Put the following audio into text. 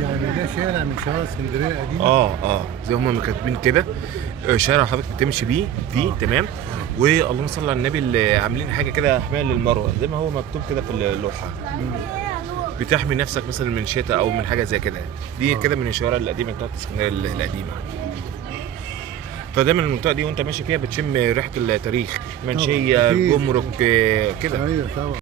يعني ده شارع من شوارع اسكندريه القديمه. زي هم كاتبين كده. شارع حضرتك بتمشي بيه فيه، تمام. واللهم صل على النبي، اللي عاملين حاجه كده حمايه للمروه زي ما هو مكتوب كده في اللوحه. بتحمي نفسك مثلا من شتاء او من حاجه زي كده. دي كده من الشوارع القديمه بتاعت اسكندريه القديمه. فدايما المنطقه دي وانت ماشي فيها بتشم ريحه التاريخ، منشيه، أكيد. جمرك، كده. ايوه طبعا.